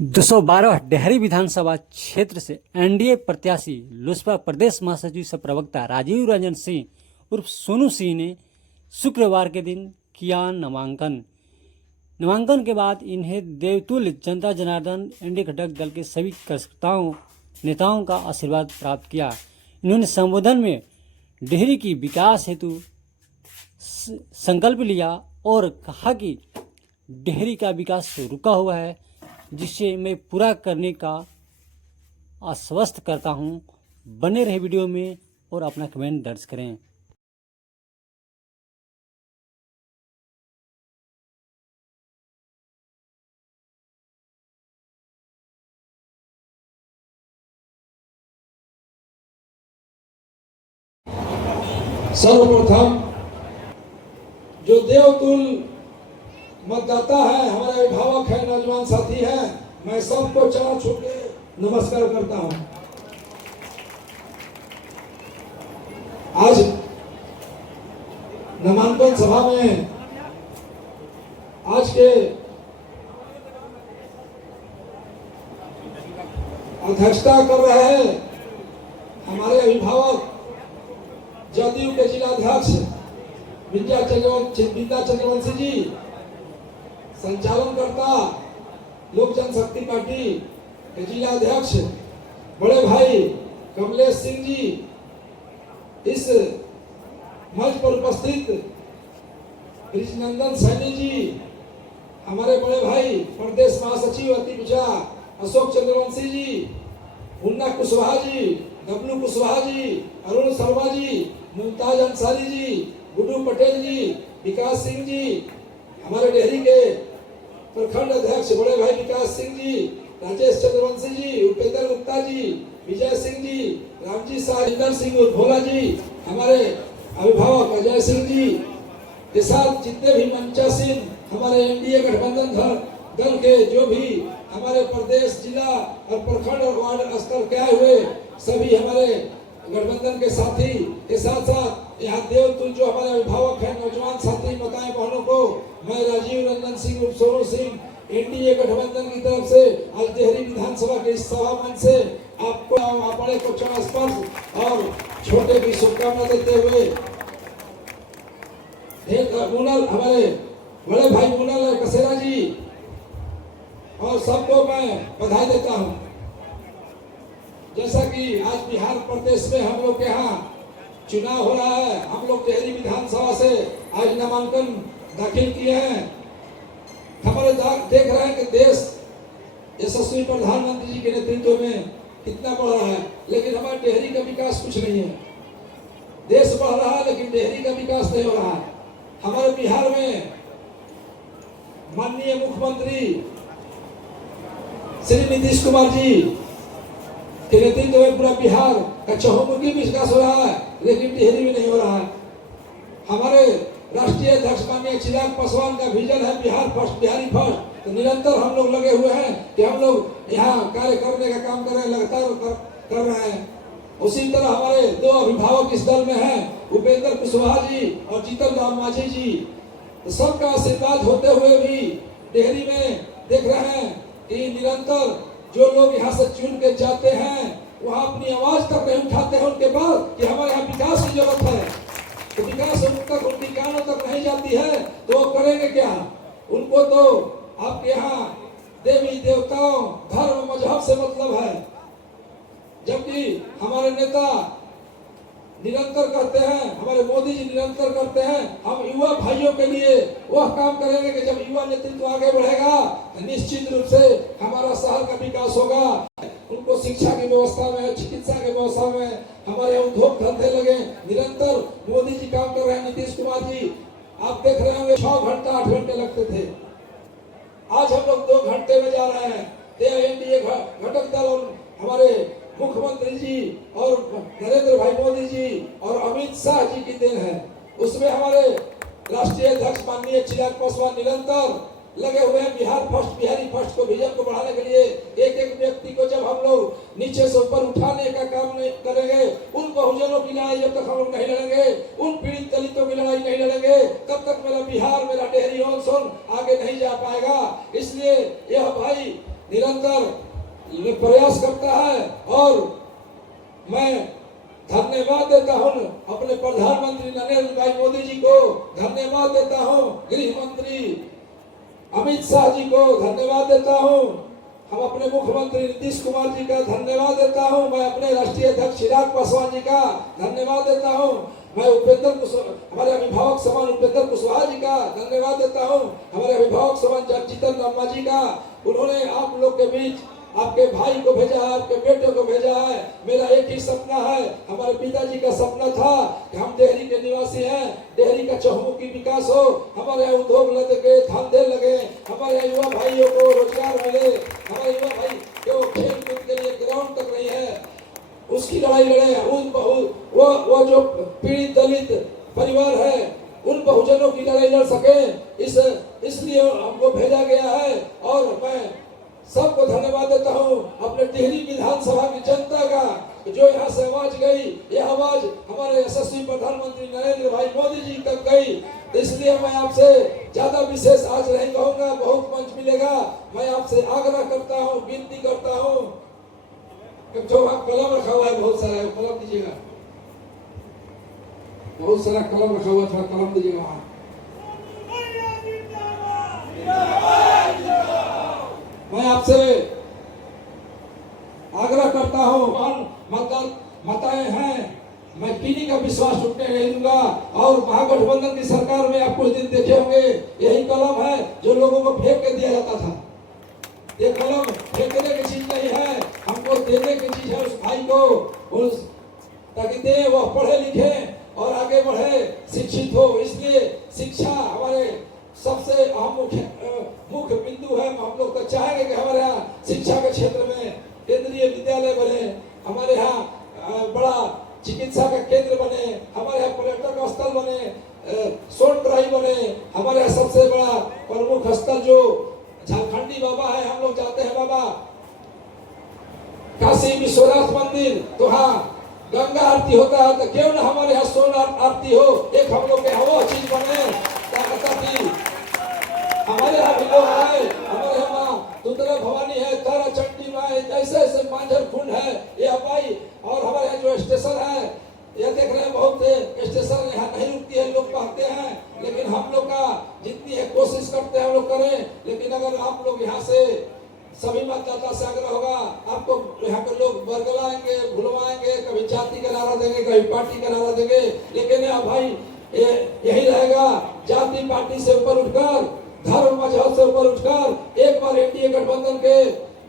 212 डेहरी विधानसभा क्षेत्र से एनडीए प्रत्याशी लोजपा प्रदेश महासचिव सह प्रवक्ता राजीव रंजन सिंह उर्फ सोनू सिंह ने शुक्रवार के दिन किया नामांकन के बाद इन्हें देवतुल्य जनता जनार्दन एनडीए घटक दल के सभी कार्यकर्ताओं नेताओं का आशीर्वाद प्राप्त किया। इन्होंने संबोधन में डेहरी की विकास हेतु संकल्प लिया और कहा कि डेहरी का विकास रुका हुआ है, जिसे मैं पूरा करने का आश्वस्त करता हूं। बने रहे वीडियो में और अपना कमेंट दर्ज करें। सर्वप्रथम जो देवतुल्य मतदाता है, हमारे अभिभावक है, नौजवान साथी है, मैं सबको चरण छू के नमस्कार करता हूं। आज नामांकन सभा में आज के अध्यक्षता कर रहे हैं हमारे अभिभावक जदयू के जिलाध्यक्ष विद्या चंद्रवंशी जी, संचालनकर्ता लोक जनशक्ति पार्टी के जिलाध्यक्ष बड़े भाई कमलेश सिंह जी, इस मंच पर उपस्थित ब्रिजनंदन सैनी जी, हमारे बड़े भाई प्रदेश महासचिव अति विचार अशोक चंद्रवंशी जी, मुन्ना कुशवाहा जी, डब्लू कुशवाहा जी, अरुण शर्मा जी, मुमताज अंसारी जी, गुड्डू पटेल जी, विकास सिंह जी, हमारे डेहरी के प्रखंड अध्यक्ष बड़े भाई विकास सिंह जी, राजेश चंद्रवंशी जी, उपेंद्र गुप्ता जी, विजय सिंह जी, रामजी शाह, इंदर सिंह भोला जी, हमारे अभिभावक अजय सिंह जी के साथ जितने भी मंचासीन हमारे एनडीए गठबंधन दल के जो भी हमारे प्रदेश, जिला और प्रखंड और वार्ड स्तर के आए हुए सभी हमारे गठबंधन के साथी के साथ साथ यहाँ देवतुल्य जो हमारे अभिभावक हैं, नौजवान साथी माताएं बहनों को मैं राजीव रंजन सिंह उर्फ सोनू सिंह एनडीए गठबंधन की तरफ से आज डेहरी विधानसभा के इस सभा मंच से आपको बड़े को चरण स्पर्श और छोटे की शुभकामना देते हुए मुनल हमारे बड़े भाई मुनल कसेरा जी और सबको मैं बधाई देता हूँ। जैसा कि आज बिहार प्रदेश में हम लोग के यहाँ चुनाव हो रहा है, हम लोग डेहरी विधानसभा से आज नामांकन दाखिल किए हैं। हमारे देख रहे हैं कि देश यशस्वी प्रधानमंत्री जी के नेतृत्व में कितना बढ़ रहा है, लेकिन हमारे डेहरी का विकास कुछ नहीं है। देश बढ़ रहा है लेकिन डेहरी का विकास नहीं हो रहा है। हमारे बिहार में माननीय मुख्यमंत्री श्री नीतीश कुमार जी के नेतृत्व में पूरा बिहार का चहुमुखी विकास हो रहा है, लेकिन डेहरी में नहीं हो रहा है। हमारे राष्ट्रीय अध्यक्ष माननीय चिराग पासवान का विजन है बिहार फर्स्ट, बिहारी फर्स्ट। तो निरंतर हम लोग लगे हुए हैं कि हम लोग यहाँ कार्य करने का काम कर रहे हैं, लगातार कर रहे हैं। उसी तरह हमारे दो अभिभावक इस दल में हैं, उपेंद्र कुशवाहा जी और जीतन राम मांझी जी। तो सबका आशीर्वाद होते हुए भी डेहरी में देख रहे हैं कि निरंतर जो लोग यहाँ से चुन के जाते हैं वहाँ अपनी आवाज तक नहीं उठाते हैं उनके बाद कि हमारे यहाँ विकास की जरूरत है। तो विकास तक उनकी कानों तक नहीं जाती है तो वो करेंगे क्या? उनको तो आपके यहाँ देवी देवताओं, धर्म, मजहब से मतलब है। जबकि हमारे नेता निरंतर करते हैं, हमारे मोदी जी निरंतर करते हैं, हम युवा भाइयों के लिए वह काम करेंगे कि जब युवा नेतृत्व आगे बढ़ेगा तो निश्चित रूप से हमारा शहर का विकास होगा। उनको शिक्षा की व्यवस्था में, चिकित्सा की व्यवस्था में, हमारे उद्योग धंधे लगे। निरंतर मोदी जी काम कर रहे हैं, नीतीश कुमार जी। आप देख रहे होंगे 6 घंटा 8 घंटे लगते थे, आज हम लोग 2 घंटे में जा रहे हैं। एनडीए घटक दल और हमारे मुख्यमंत्री जी और नरेंद्र भाई मोदी जी और अमित शाह जी की देन है। उसमें हमारे राष्ट्रीय अध्यक्ष माननीय चिराग पासवान निरंतर लगे हुए हैं बिहार फर्स्ट, बिहारी फर्स्ट को विजन को बढ़ाने के लिए। एक एक व्यक्ति को जब हम लोग नीचे से ऊपर उठाने का काम नहीं करेंगे, उन बहुजनों की लड़ाई जब तक हम लोग नहीं लड़ेंगे, उन पीड़ित दलितों की लड़ाई नहीं लड़ेंगे, तब तक मेरा बिहार, मेरा डेहरी आगे नहीं जा पाएगा। इसलिए यह भाई निरंतर ये प्रयास करता है। और मैं धन्यवाद देता हूं अपने प्रधानमंत्री नरेंद्र भाई मोदी जी को, धन्यवाद देता हूं गृह मंत्री अमित शाह जी को, धन्यवाद देता हूं हम अपने मुख्यमंत्री नीतीश कुमार जी का धन्यवाद देता हूं, मैं अपने राष्ट्रीय अध्यक्ष चिराग पासवान जी का धन्यवाद देता हूं, मैं हमारे अभिभावक समान उपेंद्र कुशवाहा जी का धन्यवाद देता हूं, हमारे अभिभावक समान जगजीतन राम जी का। उन्होंने आप लोग के बीच आपके भाई को भेजा है, आपके बेटे को भेजा है। मेरा एक ही सपना है, हमारे पिताजी का सपना था कि हम डेहरी के निवासी हैं, डेहरी का चहुमुखी विकास हो, हमारे यहाँ उद्योग लगे, धंधे लगे, हमारे युवा भाइयों को रोजगार मिले, हमारे युवा भाई जो खेल कूद के लिए ग्राउंड तक नहीं है उसकी लड़ाई लड़े। वो जो पीड़ित दलित परिवार है उन बहुजनों की लड़ाई लड़ सके, इसलिए हमको भेजा गया है। और मैं सबको धन्यवाद देता हूं अपने टिहरी विधानसभा की जनता का, जो यहाँ से आवाज गई, ये आवाज हमारे यशस्वी प्रधानमंत्री नरेंद्र भाई मोदी जी तक गई। तो इसलिए मैं आपसे ज्यादा विशेष आज नहीं कहूंगा, बहुत मंच मिलेगा। मैं आपसे आग्रह करता हूँ, विनती करता हूँ, जो वहाँ कलम रखा हुआ है बहुत सारा, कलम दीजिएगा, बहुत सारा कलम रखा हुआ था, कलम दीजिएगा वहाँ। मैं आपसे आग्रह करता हूं, मतदाताएं हैं, मैं किन्हीं का विश्वास टूटने नहीं दूंगा। और महागठबंधन की सरकार में आप कुछ दिन देखे होंगे, यही कलम है जो लोगों को फेंक के दिया जाता था। ये कलम फेंकने की चीज नहीं है, हमको देने की चीज है उस भाई को, उस ताकि दे वो पढ़े लिखे और आगे बढ़े, शिक्षित हो। इसलिए शिक्षा हमारे सबसे अहम मुख्य बिंदु है। हम लोग तो चाहेंगे कि हमारे यहाँ शिक्षा के क्षेत्र में केंद्रीय विद्यालय बने, हमारे यहाँ बड़ा चिकित्सा का केंद्र बने, हमारे यहाँ पर्यटक स्थल बने, सोनप्राई बने, हमारे यहाँ सबसे बड़ा प्रमुख स्थल जो झारखंडी बाबा है, हम लोग जाते हैं बाबा काशी विश्वनाथ मंदिर, तो हाँ गंगा आरती होता है, तो क्यों ना हमारे यहाँ सोन आरती हो। एक हम लोग के यहाँ वो चीज बने हमारे यहाँ भी लोग आए, हमारे यहाँ दुतरा भवानी है, तारा चंडी माँ, ऐसे ऐसे मांझर कुंड है, ये हवाई। और हमारे यहाँ जो स्टेशन है, ये देख रहे हैं बहुत स्टेशन यहाँ नहीं रुकती है, लोग कहते हैं, लेकिन हम लोग का जितनी है कोशिश करते हैं हम लोग करें। लेकिन अगर आप लोग यहाँ से सभी मतदाता से आग्रह होगा, आपको यहाँ के लोग बरगलाएंगे, भुलवाएंगे, कभी जाति का नारा देंगे, कभी पार्टी का नारा देंगे, लेकिन यहाँ भाई यही रहेगा, जाति पार्टी से ऊपर उठकर, धर्म मजहब से ऊपर उठकर एक बार एनडीए गठबंधन के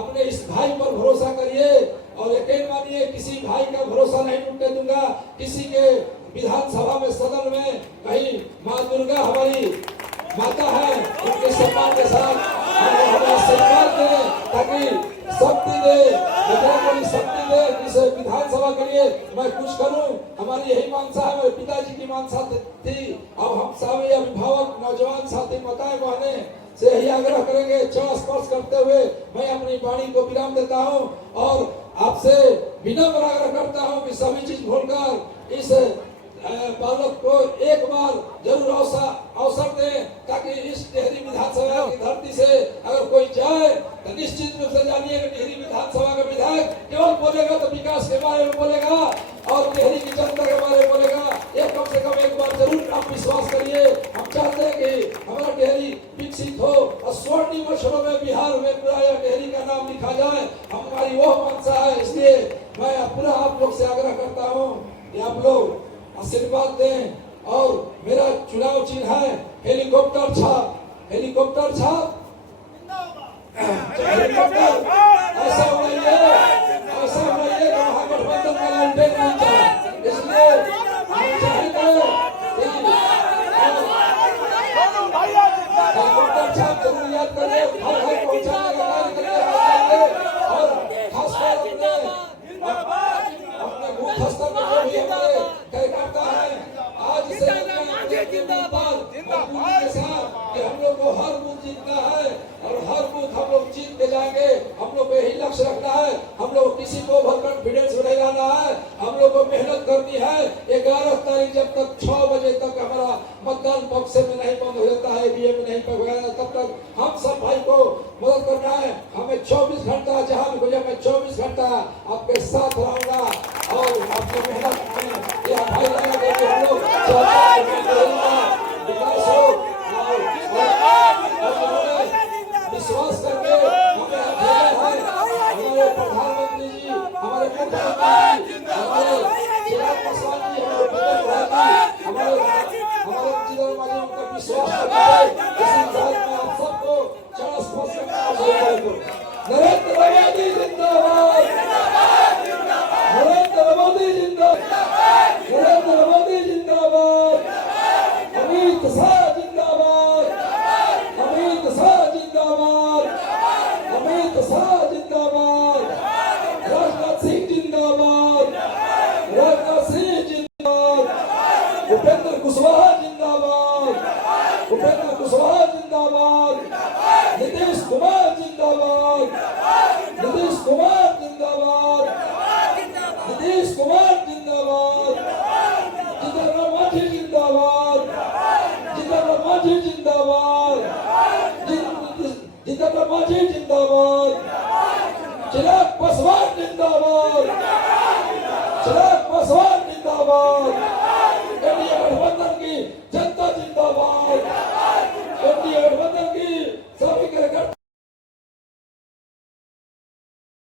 अपने इस भाई पर भरोसा करिए। और यकीन मानिए किसी भाई का भरोसा नहीं टूटने दूंगा। किसी के विधानसभा में सदन में कहीं माँ दुर्गा हमारी माता है, उनके सम्मान के साथ हमें आशीर्वाद दे, ताकि शक्ति दे, कोई शक्ति दे, जिसे विधानसभा के लिए मैं कुछ करूं। हमारी यही मानसा है, मेरे पिताजी की मानसा थी। अब हम सभी अभिभावक नौजवान साथी माताएं बहने से यही आग्रह करेंगे, चरण स्पर्श करते हुए मैं अपनी वाणी को विराम देता हूं और आपसे विनम्र आग्रह करता हूं कि सभी चीज भूलकर इस बालक को एक बार जरूर अवसर दें, ताकि इस टिहरी विधानसभा की धरती से अगर कोई जाए तो निश्चित रूप से जानिए कि टिहरी विधानसभा का विधायक केवल बोलेगा तो विकास के बारे में बोलेगा और टिहरी की जनता के बारे में बोलेगा। ये कम से कम एक बार जरूर आप विश्वास करिए। हम चाहते हैं कि हमारा टिहरी विकसित हो और स्वर्णिम अक्षरों में बिहार में पूरा टिहरी का नाम लिखा जाए, हमारी वो मंशा है। इसलिए मैं पूरा आप लोग से आग्रह करता हूँ कि आप लोग आशीर्वाद दें। और मेरा चुनाव चिन्ह है हेलीकॉप्टर छाप, हेलीकॉप्टर छाप, हेलीकॉप्टर ऐसा उड़ाइए, ऐसा उड़ाइए कि महागठबंधन का लैंडर नहीं जाए। इसलिए हम चाहेंगे हेलीकॉप्टर छाप जरूर याद करें, घर घर पहुंचाने का कार्य करें और खासकर अपने बूथ स्तर पर जो भी हमारे कार्यकर्ता है, आज से हम लोग को हर बूथ जीतना है और हर बूथ हम लोग जीत के जाएंगे। हम लोग को यही लक्ष्य रखना है, हम लोग किसी को ओवर कॉन्फिडेंस में नहीं रहना है, हम लोग को मेहनत करनी है। 11 तारीख जब तक 6 बजे तक हमारा मतदान बक्से में नहीं बंद हो जाता है, ईवीएम में नहीं पकड़ाया, तब तक हम सब भाई को मदद करना है। हमें 24 नरेंद्र मोदी जिंदाबाद, नरेंद्र मोदी जिंदाबाद, नरेंद्र मोदी जिंदाबाद, अमित शाह जिंदाबाद, अमित शाह जिंदाबाद, अमित शाह जिंदाबाद, राजनाथ सिंह जिंदाबाद, राजनाथ सिंह जिंदाबाद, उपेंद्र कुशवाहा जिंदाबाद, उपेंद्र कुशवाहा जिंदाबाद, नीतीश कुमार जिंदाबाद, नीतीश कुमार जिंदाबाद, नीतीश कुमार जिंदाबाद, जितेंद्र मांझी जिंदाबाद, जितेंद्र मांझी जिंदाबाद, जितेंद्र मांझी जिंदाबाद, चिराग पासवान जिंदाबाद,